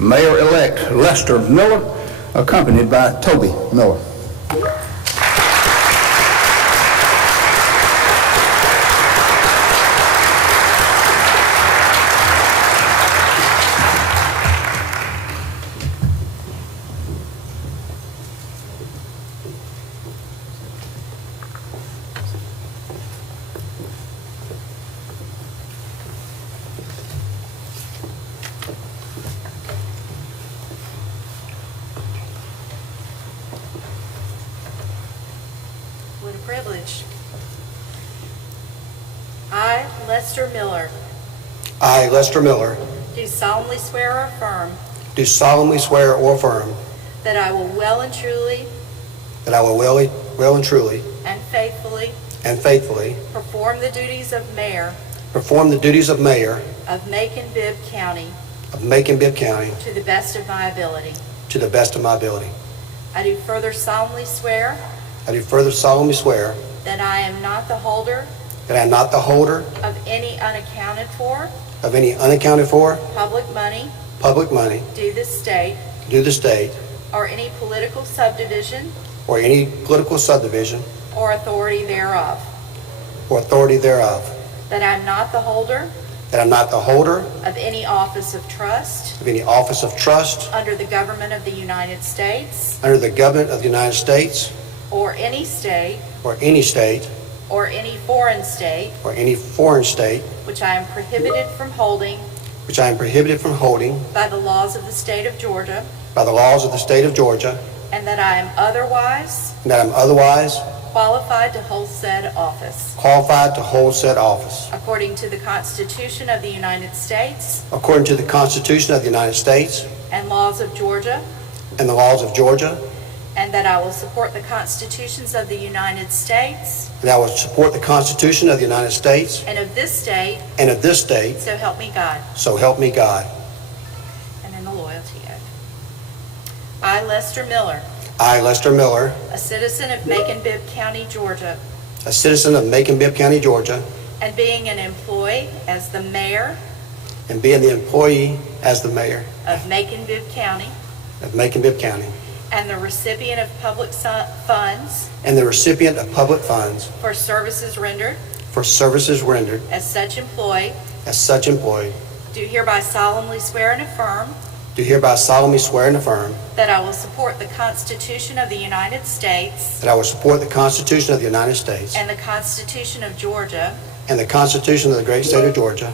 Mayor-elect Lester Miller, accompanied by Toby Miller. What a privilege. I, Lester Miller, I, Lester Miller, do solemnly swear or affirm do solemnly swear or affirm that I will well and truly that I will well and truly and faithfully perform the duties of mayor of Macon-Bibb County of Macon-Bibb County to the best of my ability. to the best of my ability. I do further solemnly swear I do further solemnly swear that I am not the holder that I am not the holder of any unaccounted for public money due due the state or or any political subdivision or any political subdivision or authority thereof. or authority thereof, That I am not the holder that I am not the holder of any office of trust of any office of trust under the government of the United States under the government of the United States or any state or any state or any foreign state or any foreign state which I am prohibited from holding which I am prohibited from holding by the laws of the state of Georgia, by the laws of the state of Georgia, and that I am otherwise and that I am otherwise qualified to hold said office qualified to hold said office according to the Constitution of the United States according to the Constitution of the United States and laws of Georgia, and the laws of Georgia, and that I will support the constitutions of the United States and I will support the Constitution of the United States and of this state, and of this state, so help me God. so help me God. And in the loyalty oath. I, Lester Miller, I, Lester Miller, a citizen of Macon-Bibb County, Georgia, a citizen of Macon-Bibb County, Georgia, and being an employee as the mayor and being the employee as the mayor of Macon-Bibb County of Macon-Bibb County, and the recipient of public funds and the recipient of public funds for services rendered for services rendered as such employee, do hereby solemnly swear and affirm hereby solemnly swear and affirm that I will support the Constitution of the United States that I will support the Constitution of the United States and the Constitution of Georgia, and the Constitution of the great state of Georgia,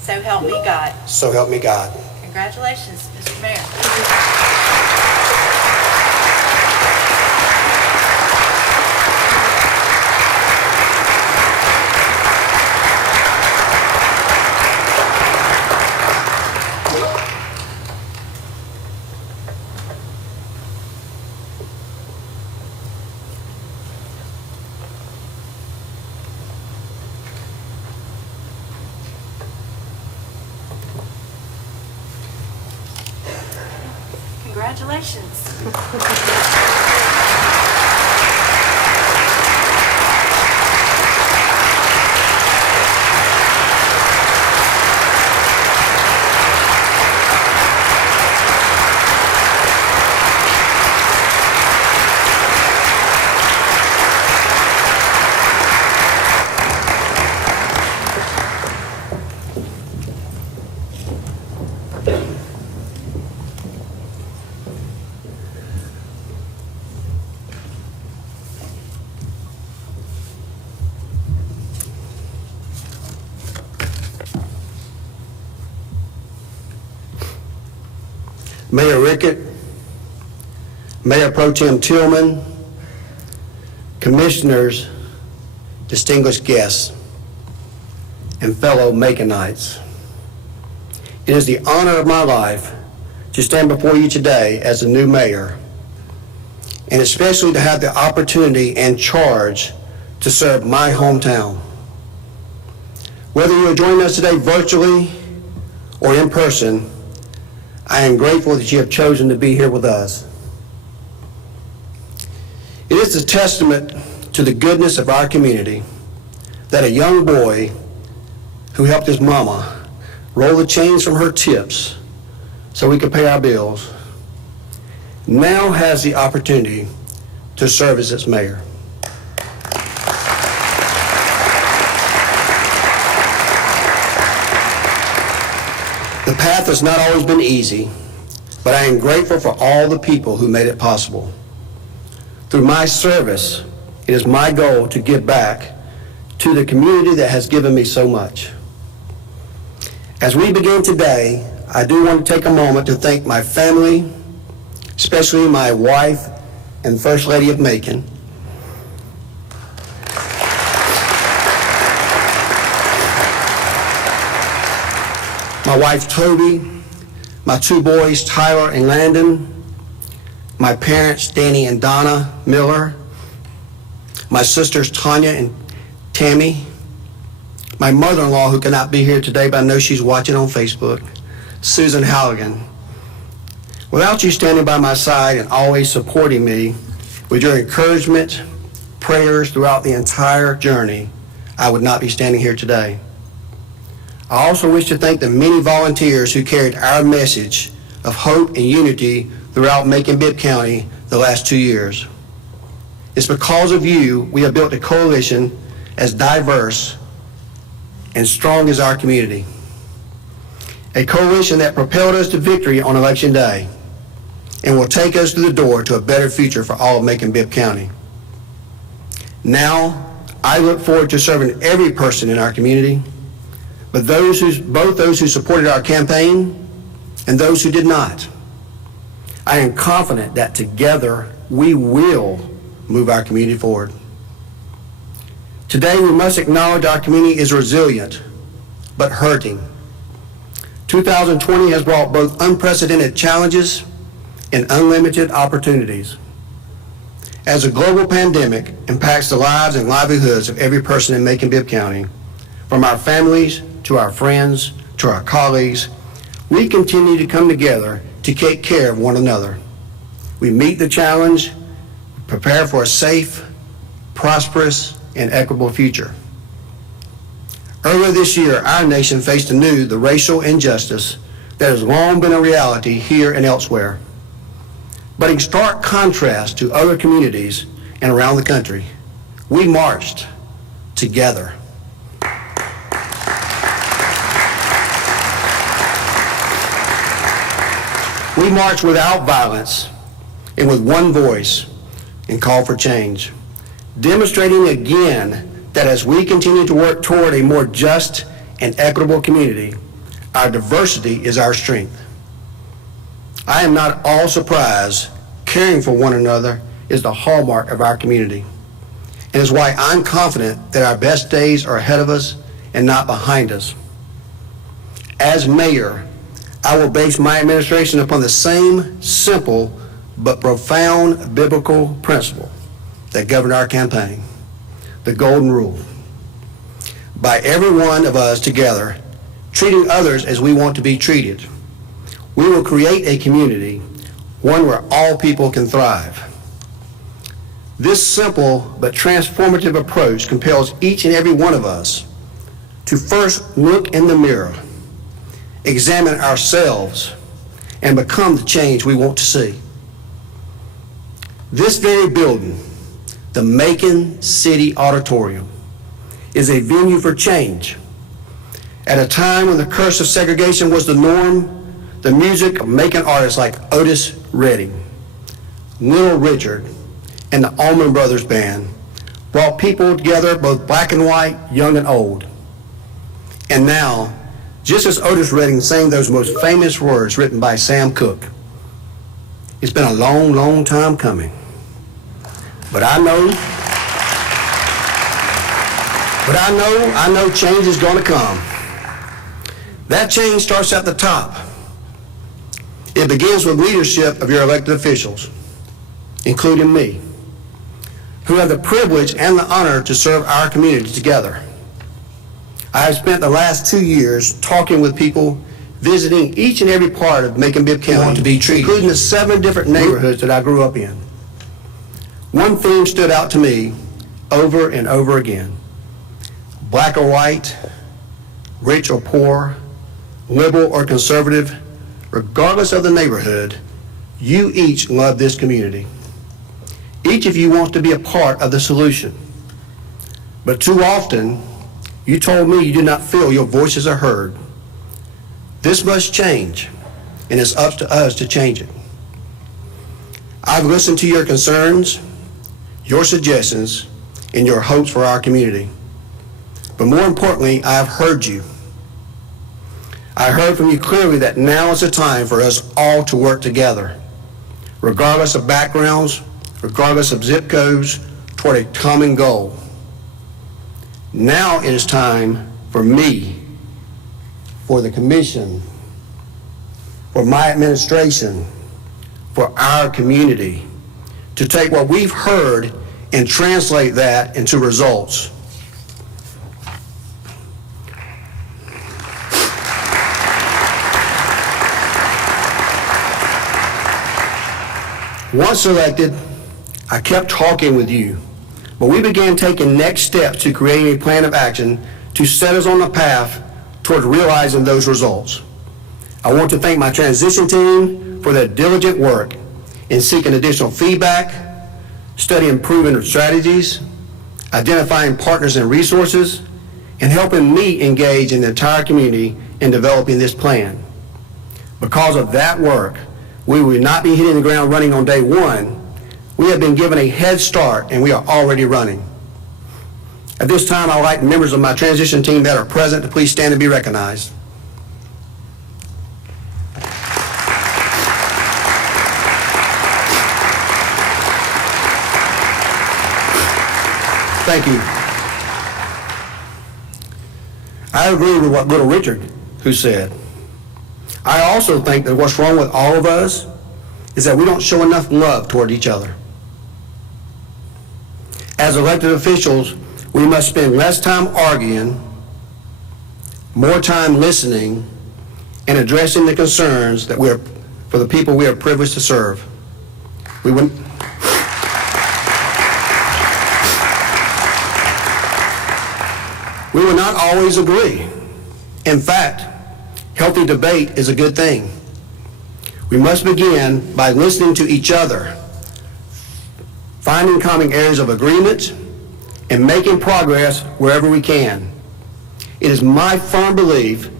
so help me God. so help me God. Congratulations, Mr. Mayor. Congratulations. Mayor Rickett, Mayor Pro Tem Tillman, commissioners, distinguished guests, and fellow Maconites. It is the honor of my life to stand before you today as the new mayor, and especially to have the opportunity and charge to serve my hometown. Whether you are joining us today virtually or in person, I am grateful that you have chosen to be here with us. It is a testament to the goodness of our community that a young boy who helped his mama roll the chains from her tips so we could pay our bills, now has the opportunity to serve as its mayor. The path has not always been easy, but I am grateful for all the people who made it possible. Through my service, it is my goal to give back to the community that has given me so much. As we begin today, I do want to take a moment to thank my family, especially my wife and First Lady of Macon. My wife Toby, my two boys Tyler and Landon, my parents Danny and Donna Miller, my sisters Tanya and Tammy, my mother-in-law who cannot be here today, but I know she's watching on Facebook, Susan Halligan. Without you standing by my side and always supporting me with your encouragement, prayers throughout the entire journey, I would not be standing here today. I also wish to thank the many volunteers who carried our message of hope and unity throughout Macon-Bibb County the last 2 years. It's because of you we have built a coalition as diverse and strong as our community. A coalition that propelled us to victory on Election Day and will take us through the door to a better future for all of Macon-Bibb County. Now, I look forward to serving every person in our community, but both those who supported our campaign and those who did not. I am confident that together we will move our community forward. Today we must acknowledge our community is resilient, but hurting. 2020 has brought both unprecedented challenges and unlimited opportunities. As a global pandemic impacts the lives and livelihoods of every person in Macon-Bibb County, from our families to our friends to our colleagues, we continue to come together to take care of one another. We meet the challenge, prepare for a safe, prosperous, and equitable future. Earlier this year, our nation faced anew the racial injustice that has long been a reality here and elsewhere. But in stark contrast to other communities and around the country, we marched together. We marched without violence and with one voice and called for change, demonstrating again that as we continue to work toward a more just and equitable community, our diversity is our strength. I am not all surprised. Caring for one another is the hallmark of our community, and is why I'm confident that our best days are ahead of us and not behind us. As mayor, I will base my administration upon the same simple but profound biblical principle that governed our campaign, the Golden Rule. By every one of us together, treating others as we want to be treated, we will create a community, one where all people can thrive. This simple but transformative approach compels each and every one of us to first look in the mirror, examine ourselves, and become the change we want to see. This very building, the Macon City Auditorium, is a venue for change. At a time when the curse of segregation was the norm, the music of Macon artists like Otis Redding, Little Richard, and the Allman Brothers Band brought people together, both black and white, young and old. And now, just as Otis Redding sang those most famous words written by Sam Cooke, it's been a long, long time coming. But I know change is going to come. That change starts at the top. It begins with leadership of your elected officials, including me, who have the privilege and the honor to serve our community together. I have spent the last 2 years talking with people, visiting each and every part of Macon-Bibb County, to be treated, including the 7 different neighborhoods that I grew up in. One theme stood out to me over and over again. Black or white, rich or poor, liberal or conservative, Regardless of the neighborhood, you each love this community. Each of you wants to be a part of the solution. But too often, you told me you do not feel your voices are heard. This must change, and it's up to us to change it. I've listened to your concerns, your suggestions, and your hopes for our community. But more importantly, I have heard you. I heard from you clearly that now is the time for us all to work together, regardless of backgrounds, regardless of zip codes, toward a common goal. Now it is time for me, for the commission, for my administration, for our community, to take what we've heard and translate that into results. Once elected, I kept talking with you, but we began taking next steps to creating a plan of action to set us on the path toward realizing those results. I want to thank my transition team for their diligent work in seeking additional feedback, studying proven strategies, identifying partners and resources, and helping me engage in the entire community in developing this plan. Because of that work, we will not be hitting the ground running on day one. We have been given a head start and we are already running. At this time, I would like members of my transition team that are present to please stand and be recognized. Thank you. I agree with what Little Richard, who said. I also think that what's wrong with all of us is that we don't show enough love toward each other. As elected officials, we must spend less time arguing, more time listening, and addressing the concerns that for the people we are privileged to serve. We will not always agree. In fact, healthy debate is a good thing. We must begin by listening to each other, finding common areas of agreement, and making progress wherever we can. It is my firm belief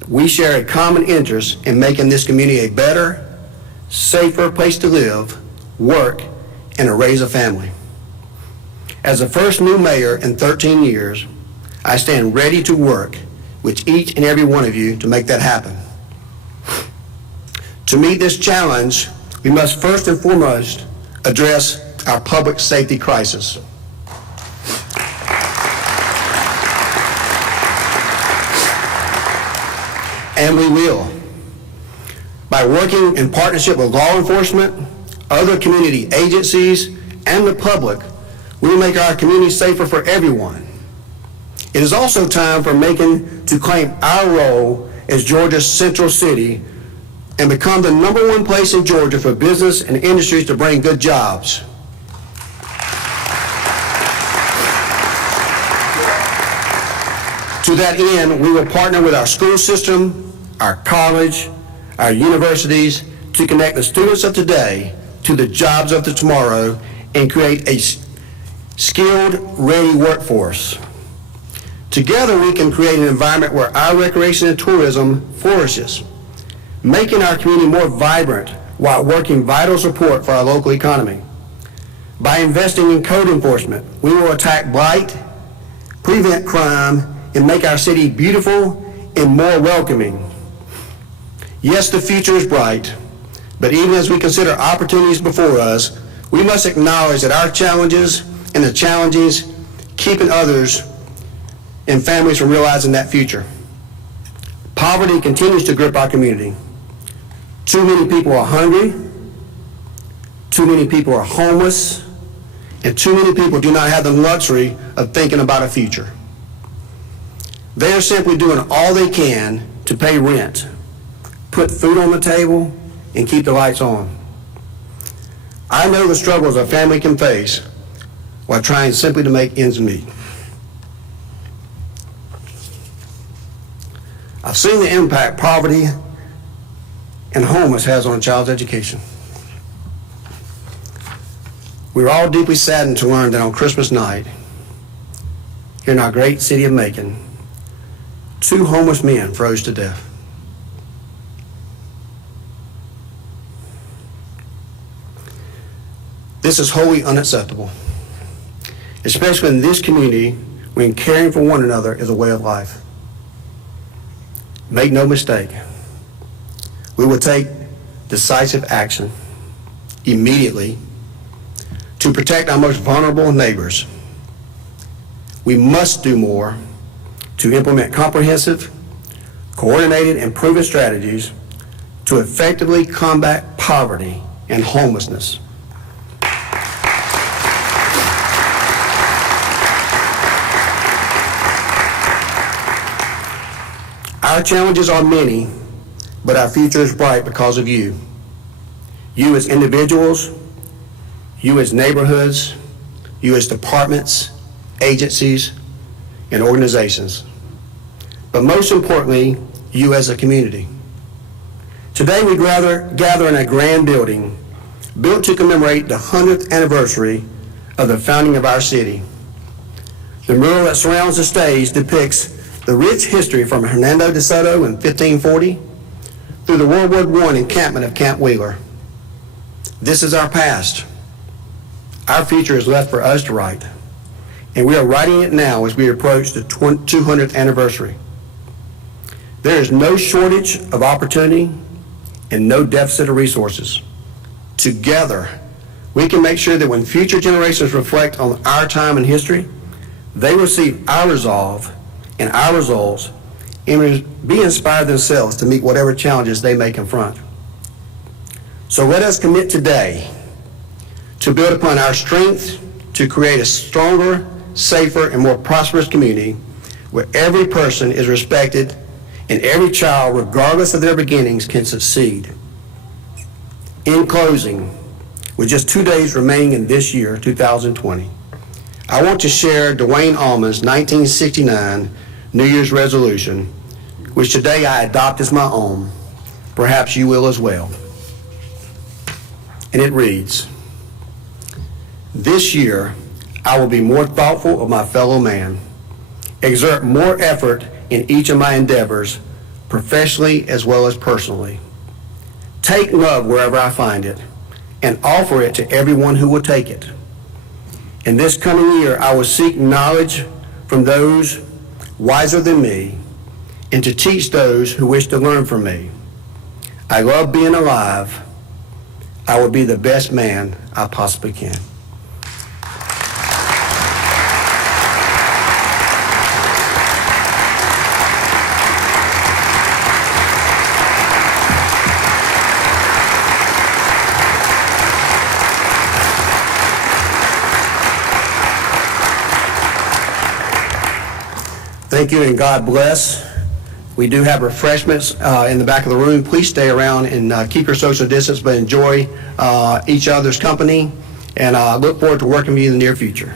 that we share a common interest in making this community a better, safer place to live, work, and raise a family. As the first new mayor in 13 years, I stand ready to work with each and every one of you to make that happen. To meet this challenge, we must first and foremost address our public safety crisis. And we will. By working in partnership with law enforcement, other community agencies, and the public, we will make our community safer for everyone. It is also time for Macon to claim our role as Georgia's central city and become the #1 place in Georgia for business and industries to bring good jobs. To that end, we will partner with our school system, our college, our universities to connect the students of today to the jobs of the tomorrow and create a skilled, ready workforce. Together, we can create an environment where our recreation and tourism flourishes, making our community more vibrant while working vital support for our local economy. By investing in code enforcement, we will attack blight, prevent crime, and make our city beautiful and more welcoming. Yes, the future is bright, but even as we consider opportunities before us, we must acknowledge that our challenges and the challenges keeping others and families from realizing that future. Poverty continues to grip our community. Too many people are hungry, too many people are homeless, and too many people do not have the luxury of thinking about a future. They are simply doing all they can to pay rent, put food on the table, and keep the lights on. I know the struggles a family can face while trying simply to make ends meet. I've seen the impact poverty and homeless has on a child's education. We were all deeply saddened to learn that on Christmas night, here in our great city of Macon, 2 homeless men froze to death. This is wholly unacceptable, especially in this community when caring for one another is a way of life. Make no mistake, we will take decisive action immediately to protect our most vulnerable neighbors. We must do more to implement comprehensive, coordinated, and proven strategies to effectively combat poverty and homelessness. Our challenges are many, but our future is bright because of you. You as individuals, you as neighborhoods, you as departments, agencies, and organizations. But most importantly, you as a community. Today we gather in a grand building built to commemorate the 100th anniversary of the founding of our city. The mural that surrounds the stage depicts the rich history from Hernando de Soto in 1540 through the World War I encampment of Camp Wheeler. This is our past. Our future is left for us to write, and we are writing it now as we approach the 200th anniversary. There is no shortage of opportunity and no deficit of resources. Together, we can make sure that when future generations reflect on our time in history, they receive our resolve and our results and be inspired themselves to meet whatever challenges they may confront. So let us commit today to build upon our strength to create a stronger, safer, and more prosperous community where every person is respected and every child, regardless of their beginnings, can succeed. In closing, with just 2 days remaining in this year, 2020, I want to share Dwayne Allman's 1969 New Year's resolution, which today I adopt as my own. Perhaps you will as well. And it reads, "This year, I will be more thoughtful of my fellow man, exert more effort in each of my endeavors, professionally as well as personally. Take love wherever I find it, and offer it to everyone who will take it. In this coming year, I will seek knowledge from those wiser than me, and to teach those who wish to learn from me. I love being alive. I will be the best man I possibly can." Thank you, and God bless. We do have refreshments in the back of the room. Please stay around and keep your social distance, but enjoy each other's company, and I look forward to working with you in the near future.